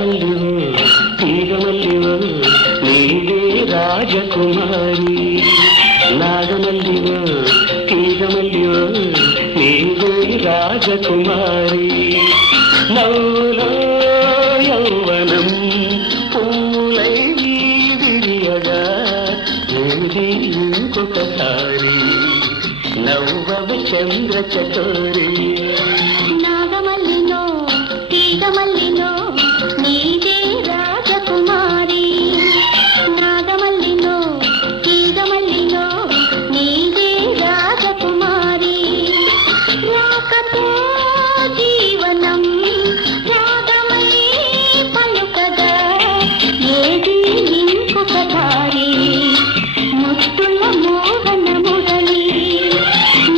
నాగమల్లివో తీగమల్లివో నీవే రాజకుమారి. నాగమల్లివో తీగమల్లివో నీవే రాజకుమారి. నవ్వులో యౌవనం పూలై విరియగా ఏది ఇంకొకసారి నవ్వవి చంద్ర చకోరి. నాగమల్లిలో తీగమల్లిలో నీవే రాజకుమారి. నాగమల్లిలో తీగమల్లిలో నీవే రాజకుమారి. రాకతో జీవనం రాగమై పలుకగా ఏది ఇంకొకసారి ముత్తుల మోహన మురళి.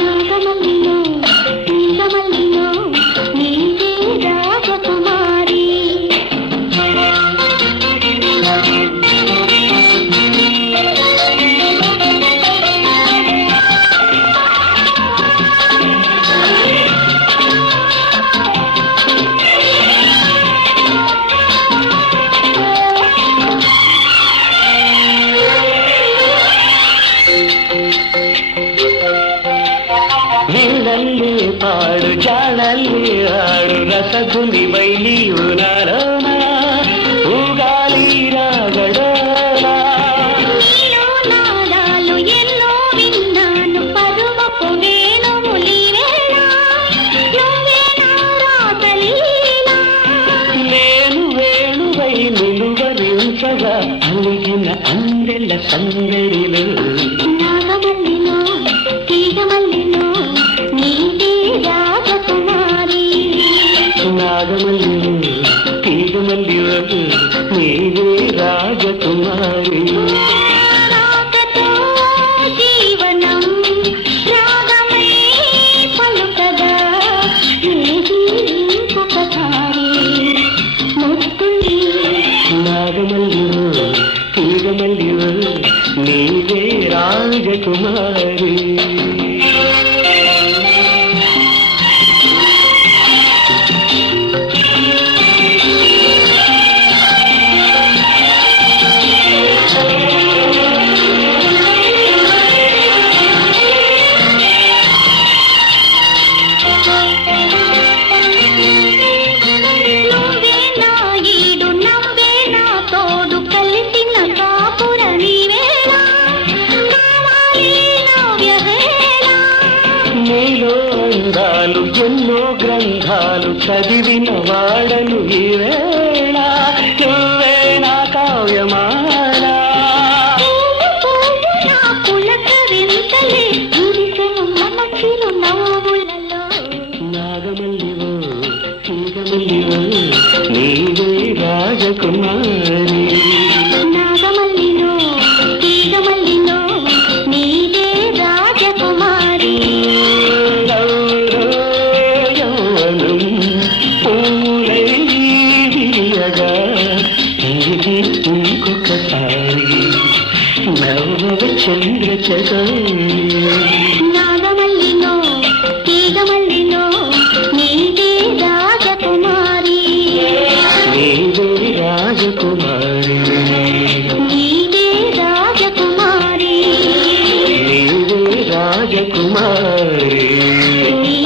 నాగమల్లిలో తీగమల్లిలో నీవే రాజకుమారి. నీళ్ళಲ್ಲಿ పాడు జాడಲ್ಲಿ ఆడు రసగుని బయలు నాలోన ఊగాలి రాగడోలా. నీలో నాదాలు ఎన్నో విన్నాను పరువపు వేణువులి వేళ నువ్వే నా రాగలీలా. నేను వేణువై నిలువరించగా అలిగిన అందెల సందడిలో. నాగమల్లిలో తీగమల్లిలో నీవే రాజకుమారి. నాగమల్లివో తీగమల్లివో నీవే రాజకుమారి. రాకతో జీవనం రాగమై పలుకగా ఏది ఇంకొకసారి ముత్తులి. నాగమల్లివో తీగమల్లివో నీవే రాజకుమారి. నువ్వే నా ఈడు నవ్వే నా తోడు కలిసిన కాపుర నీవేళ కావాలి నవ్యవేళ. నీలో అందాలు ఎన్నో గ్రంథాలు చదివిన వాడను ఈవేళ నువ్వే నా కావ్యమాల. పువ్వు పువ్వున పులకరింతలే విరిసెను మనసిరు నవ్వులలో. నాగమల్లివో తీగమల్లివో నీవే రాజకుమారి. నాగమల్లిలో తీగమల్లిలో నీవే రాజకుమారి. నవ్వులో యౌవనం పూలై విరియగా ఏది ఇంకొకసారి నవ్వవి చంద్ర చకోరి. నాగమల్లిలో తీగమల్లిలో నీవే రాజకుమారి. నీవే రాజకుమారి. నీవే రాజకుమారి. నీవే రాజకుమారి. నీ